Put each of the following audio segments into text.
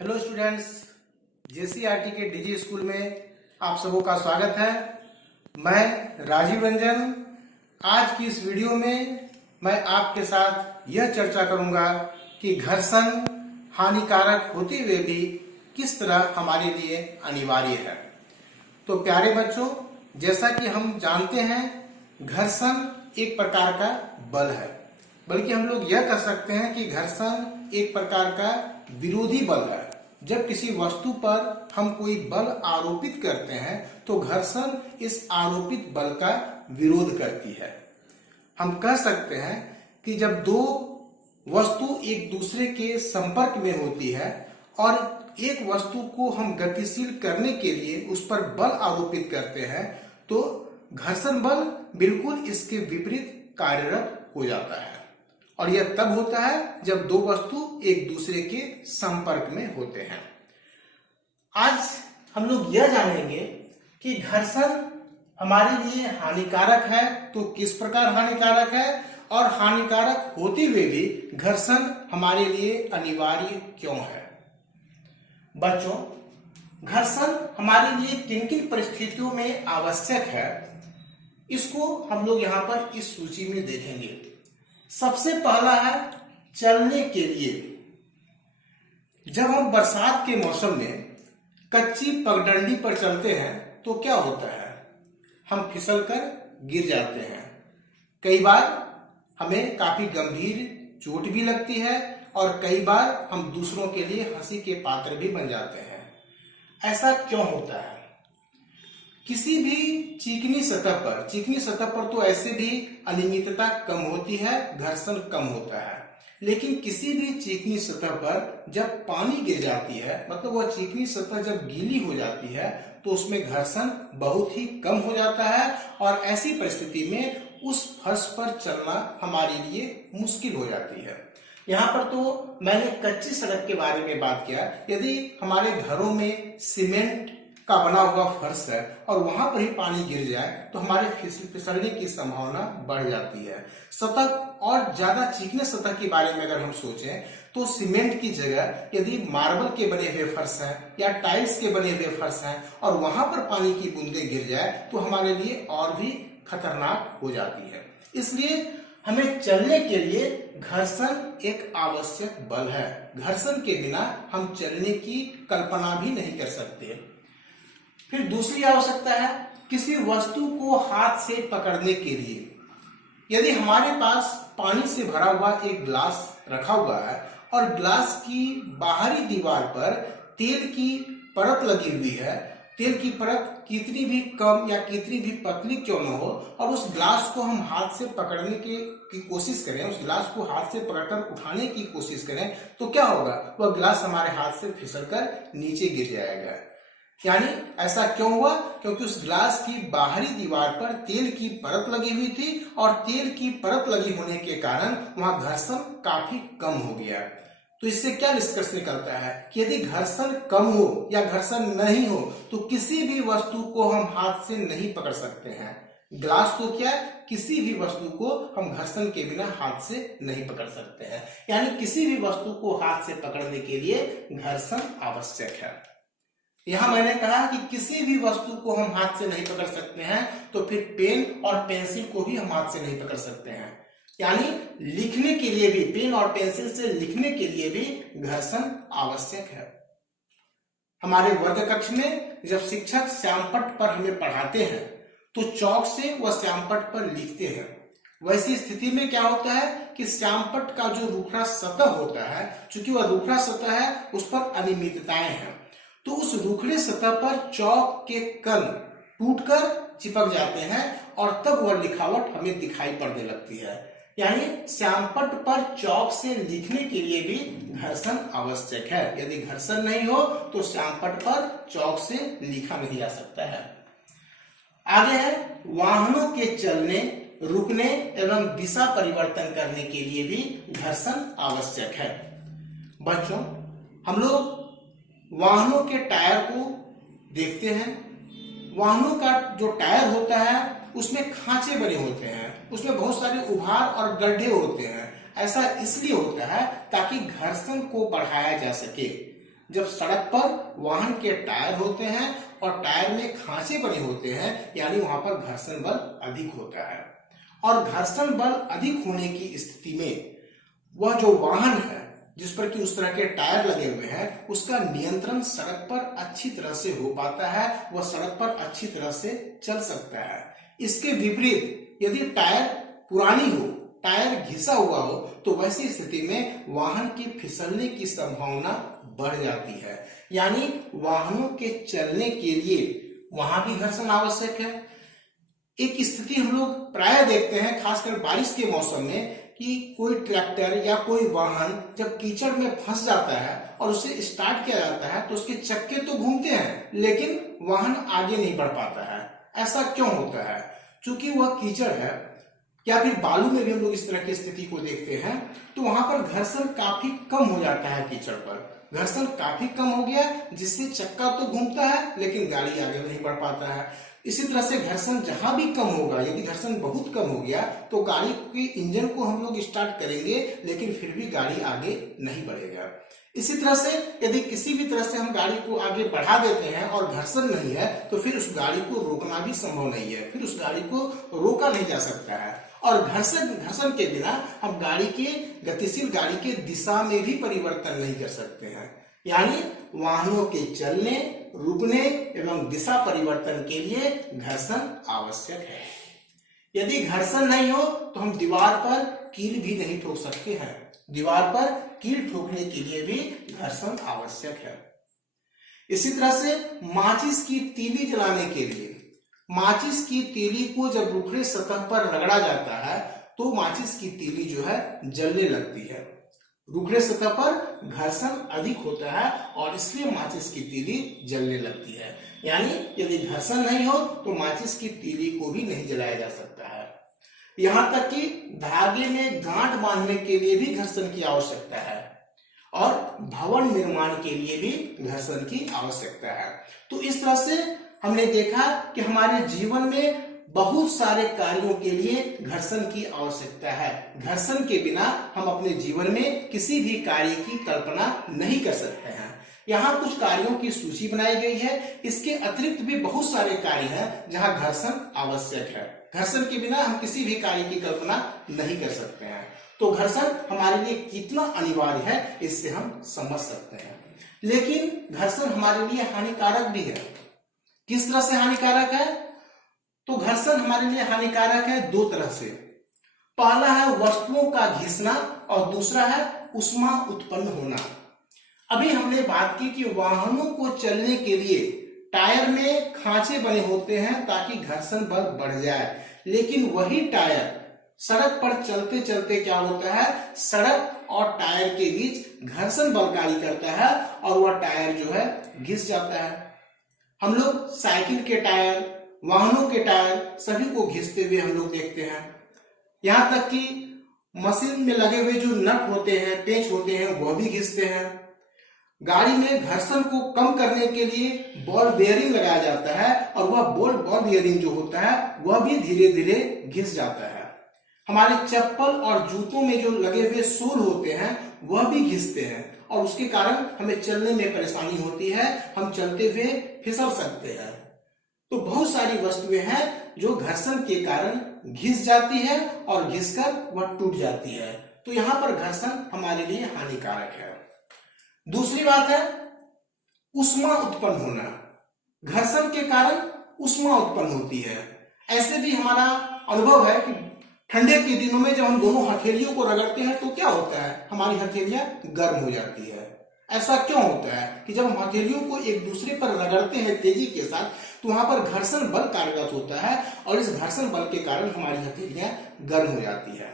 Hello students, JCERT के DG school में आप सबों का स्वागत है। मैं राजीव रंजन। आज की इस वीडियो में मैं आपके साथ यह चर्चा करूंगा कि घर्षण हानिकारक होते हुए भी किस तरह हमारे लिए अनिवार्य है। तो प्यारे बच्चों, जैसा कि हम जानते हैं, घर्षण एक प्रकार का बल है, बल्कि हम लोग यह कह सकते हैं कि घर्षण एक प्रकार का विरोधी बल है। जब किसी वस्तु पर हम कोई बल आरोपित करते हैं तो घर्षण इस आरोपित बल का विरोध करती है। हम कह सकते हैं कि जब दो वस्तु एक दूसरे के संपर्क में होती है और एक वस्तु को हम गतिशील करने के लिए उस पर बल आरोपित करते हैं तो घर्षण बल बिल्कुल इसके विपरीत कार्यरत हो जाता है। और यह तब होता है जब दो वस्तु एक दूसरे के संपर्क में होते हैं। आज हम लोग यह जानेंगे कि घर्षण हमारे लिए हानिकारक है तो किस प्रकार हानिकारक है, और हानिकारक होते हुए भी घर्षण हमारे लिए अनिवार्य क्यों है। बच्चों, घर्षण हमारे लिए किन किन परिस्थितियों में आवश्यक है, इसको हम लोग यहाँ पर इस सूची में देखेंगे। सबसे पहला है चलने के लिए। जब हम बरसात के मौसम में कच्ची पगडंडी पर चलते हैं तो क्या होता है, हम फिसलकर गिर जाते हैं। कई बार हमें काफी गंभीर चोट भी लगती है और कई बार हम दूसरों के लिए हंसी के पात्र भी बन जाते हैं। ऐसा क्यों होता है? किसी भी चिकनी सतह पर तो ऐसे भी अनियमितता कम होती है, घर्षण कम होता है। लेकिन किसी भी चिकनी सतह पर जब पानी गिर जाती है, मतलब वह चिकनी सतह जब गीली हो जाती है तो उसमें घर्षण बहुत ही कम हो जाता है और ऐसी परिस्थिति में उस फर्श पर चलना हमारे लिए मुश्किल हो जाती है। यहाँ पर तो मैंने कच्ची सड़क के बारे में बात किया। यदि हमारे घरों में सीमेंट का बना हुआ फर्श है और वहां पर ही पानी गिर जाए तो हमारे फिसलने की संभावना बढ़ जाती है। सतह और ज्यादा चिकने सतह के बारे में अगर हम सोचें तो सीमेंट की जगह यदि मार्बल के बने हुए फर्श हैं या टाइल्स के बने हुए फर्श हैं और वहां पर पानी की बूंदें गिर जाए तो हमारे लिए और भी खतरनाक हो जाती है। इसलिए हमें चलने के लिए घर्षण एक आवश्यक बल है। घर्षण के बिना हम चलने की कल्पना भी नहीं कर सकते। फिर दूसरी आवश्यकता है किसी वस्तु को हाथ से पकड़ने के लिए। यदि हमारे पास पानी से भरा हुआ एक गिलास रखा हुआ है और गिलास की बाहरी दीवार पर तेल की परत लगी हुई है, तेल की परत कितनी भी कम या कितनी भी पतली क्यों न हो, और उस गिलास को हम हाथ से पकड़ने की कोशिश करें, उस गिलास को हाथ से पकड़कर उठाने की कोशिश करें तो क्या होगा, वह गिलास हमारे हाथ से फिसलकर नीचे गिर जाएगा। यानी ऐसा क्यों हुआ? क्योंकि उस गिलास की बाहरी दीवार पर तेल की परत लगी हुई थी और तेल की परत लगी होने के कारण वहां घर्षण काफी कम हो गया। तो इससे क्या निष्कर्ष निकलता है कि यदि घर्षण कम हो या घर्षण नहीं हो तो किसी भी वस्तु को हम हाथ से नहीं पकड़ सकते हैं। ग्लास तो क्या, किसी भी वस्तु को हम घर्षण के बिना हाथ से नहीं पकड़ सकते हैं। यानी किसी भी वस्तु को हाथ से पकड़ने के लिए घर्षण आवश्यक है। यहां मैंने कहा कि किसी भी वस्तु को हम हाथ से नहीं पकड़ सकते हैं, तो फिर पेन और पेंसिल को भी हम हाथ से नहीं पकड़ सकते हैं। यानी लिखने के लिए भी, पेन और पेंसिल से लिखने के लिए भी घर्षण आवश्यक है। हमारे वर्ग कक्ष में जब शिक्षक श्यामपट्ट पर हमें पढ़ाते हैं तो चौक से वह श्यामपट्ट पर लिखते हैं। वैसी स्थिति में क्या होता है कि श्यामपट्ट का जो रूखा सतह होता है, चूंकि वह रूखा सतह है, उस पर अनियमितताएं हैं, तो उस रूखड़े सतह पर चौक के कण टूटकर चिपक जाते हैं और तब वह लिखावट हमें दिखाई पड़ने लगती है। यानी श्यामपट्ट पर चौक से लिखने के लिए भी घर्षण आवश्यक है। यदि घर्षण नहीं हो तो श्यामपट्ट पर चौक से लिखा नहीं जा सकता है। आगे है वाहनों के चलने, रुकने एवं दिशा परिवर्तन करने के लिए भी घर्षण आवश्यक है। बच्चों, हम लोग वाहनों के टायर को देखते हैं। वाहनों का जो टायर होता है उसमें खांचे बने होते हैं, उसमें बहुत सारे उभार और गड्ढे होते हैं। ऐसा इसलिए होता है ताकि घर्षण को बढ़ाया जा सके। जब सड़क पर वाहन के टायर होते हैं और टायर में खांचे बने होते हैं, यानी वहां पर घर्षण बल अधिक होता है। और घर्षण बल अधिक होने की स्थिति में वह जो वाहन है जिस पर कि उस तरह के टायर लगे हुए हैं, उसका नियंत्रण सड़क पर अच्छी तरह से हो पाता है, वह सड़क पर अच्छी तरह से चल सकता है। इसके विपरीत यदि टायर पुरानी हो, टायर घिसा हुआ हो, तो वैसी स्थिति में वाहन की फिसलने की संभावना बढ़ जाती है। यानी वाहनों के चलने के लिए वहां भी घर्षण आवश्यक है। एक स्थिति हम लोग प्राय देखते हैं, खासकर बारिश के मौसम में, कि कोई ट्रैक्टर या कोई वाहन जब कीचड़ में फंस जाता है और उसे स्टार्ट किया जाता है तो उसके चक्के तो घूमते हैं लेकिन वाहन आगे नहीं बढ़ पाता है। ऐसा क्यों होता है? क्योंकि वह कीचड़ है, या फिर बालू में भी हम लोग इस तरह की स्थिति को देखते हैं, तो वहां पर घर्षण काफी कम हो जाता है। कीचड़ पर घर्षण काफी कम हो गया, जिससे चक्का तो घूमता है लेकिन गाड़ी आगे नहीं बढ़ पाता है। इसी तरह से घर्षण जहां भी कम होगा, यदि घर्षण बहुत कम हो गया तो गाड़ी के इंजन को हम लोग स्टार्ट करेंगे लेकिन फिर भी गाड़ी आगे नहीं बढ़ेगा। इसी तरह से यदि किसी भी तरह से हम गाड़ी को आगे बढ़ा देते हैं और घर्षण नहीं है तो फिर उस गाड़ी को रोकना भी संभव नहीं है, फिर उस गाड़ी को रोका नहीं जा सकता है। और घर्षण के बिना हम गाड़ी के गतिशील गाड़ी के दिशा में भी परिवर्तन नहीं कर सकते हैं। यानी वाहनों के चलने, रुकने एवं दिशा परिवर्तन के लिए घर्षण आवश्यक है। यदि घर्षण नहीं हो तो हम दीवार पर कील भी नहीं ठोक सकते हैं। दीवार पर कील ठोकने के लिए भी घर्षण आवश्यक है। इसी तरह से माचिस की तीली जलाने के लिए, माचिस की तीली को जब रूखड़े सतह पर रगड़ा जाता है तो माचिस की तीली जो है जलने लगती है। रूखड़े सतह पर घर्षण अधिक होता है और इसलिए माचिस की तीली जलने लगती है। यानी यदि घर्षण नहीं हो तो माचिस की तीली को भी नहीं जलाया जा सकता है। यहां तक कि धागे में गांठ बांधने के लिए भी घर्षण की आवश्यकता है और भवन निर्माण के लिए भी घर्षण की आवश्यकता है। तो इस तरह से हमने देखा कि हमारे जीवन में बहुत सारे कार्यों के लिए घर्षण की आवश्यकता है। घर्षण के बिना हम अपने जीवन में किसी भी कार्य की कल्पना नहीं कर सकते हैं। यहाँ कुछ कार्यों की सूची बनाई गई है। इसके अतिरिक्त भी बहुत सारे कार्य हैं जहाँ घर्षण आवश्यक है। घर्षण के बिना हम किसी भी कार्य की कल्पना नहीं कर सकते हैं। तो घर्षण हमारे लिए कितना अनिवार्य है इससे हम समझ सकते हैं। लेकिन घर्षण हमारे लिए हानिकारक भी है। किस तरह से हानिकारक है? तो घर्षण हमारे लिए हानिकारक है दो तरह से। पहला है वस्तुओं का घिसना और दूसरा है ऊष्मा उत्पन्न होना। अभी हमने बात की कि वाहनों को चलने के लिए टायर में खांचे बने होते हैं ताकि घर्षण बल बढ़ जाए, लेकिन वही टायर सड़क पर चलते चलते क्या होता है, सड़क और टायर के बीच घर्षण बल कार्य करता है और वह टायर जो है घिस जाता है। हम लोग साइकिल के टायर, वाहनों के टायर सभी को घिसते हुए हम लोग देखते हैं। यहां तक कि मशीन में लगे हुए जो नट होते हैं, पेंच होते हैं, वह भी घिसते हैं। गाड़ी में घर्षण को कम करने के लिए बॉल बेयरिंग लगाया जाता है और वह बॉल बेयरिंग जो होता है वह भी धीरे धीरे घिस जाता है। हमारे चप्पल और जूतों में जो लगे हुए सोल होते हैं वह भी घिसते हैं और उसके कारण हमें चलने में परेशानी होती है, हम चलते हुए फिसल सकते हैं। तो बहुत सारी वस्तुएं हैं जो घर्षण के कारण घिस जाती है और घिसकर वह टूट जाती है। तो यहाँ पर घर्षण हमारे लिए हानिकारक है। दूसरी बात है ऊष्मा उत्पन्न होना। घर्षण के कारण ऊष्मा उत्पन्न होती है। ऐसे भी हमारा अनुभव है कि ठंडे के दिनों में जब हम दोनों हथेलियों को रगड़ते हैं तो क्या होता है, हमारी हथेलियां गर्म हो जाती है। ऐसा क्यों होता है कि जब हम हथेलियों को एक दूसरे पर रगड़ते हैं तेजी के साथ तो वहां पर घर्षण बल कार्यरत होता है और इस घर्षण बल के कारण हमारी हथेलियां गर्म हो जाती है।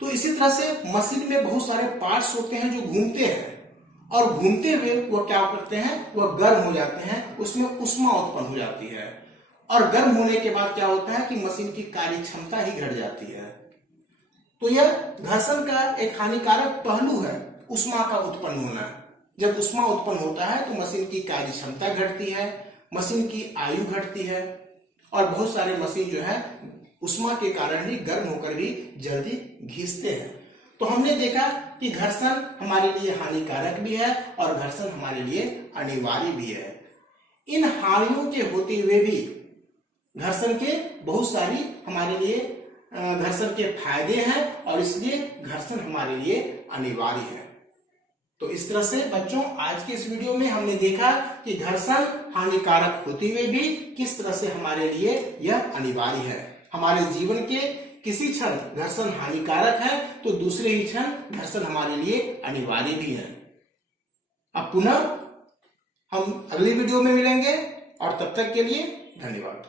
तो इसी तरह से मशीन में बहुत सारे पार्ट्स होते हैं जो घूमते हैं और घूमते हुए वो क्या करते हैं, वह गर्म हो जाते हैं, उसमें ऊष्मा उत्पन्न हो जाती है और गर्म होने के बाद क्या होता है कि मशीन की कार्य क्षमता ही घट जाती है। तो यह घर्षण का एक हानिकारक पहलू है, ऊष्मा का उत्पन्न होना। जब ऊष्मा उत्पन्न होता है तो मशीन की कार्य क्षमता घटती है, मशीन की आयु घटती है और बहुत सारे मशीन जो है ऊष्मा के कारण ही गर्म होकर भी जल्दी घिसते हैं। तो हमने देखा कि घर्षण हमारे लिए हानिकारक भी है और घर्षण हमारे लिए अनिवार्य भी है। इन हानियों के होते हुए भी घर्षण के बहुत सारी हमारे लिए घर्षण के फायदे हैं और इसलिए घर्षण हमारे लिए अनिवार्य है। तो इस तरह से बच्चों आज के इस वीडियो में हमने देखा कि घर्षण हानिकारक होते हुए भी किस तरह से हमारे लिए यह अनिवार्य है। हमारे जीवन के किसी क्षण घर्षण हानिकारक है तो दूसरे ही क्षण घर्षण हमारे लिए अनिवार्य भी है। अब पुनः हम अगली वीडियो में मिलेंगे और तब तक के लिए धन्यवाद।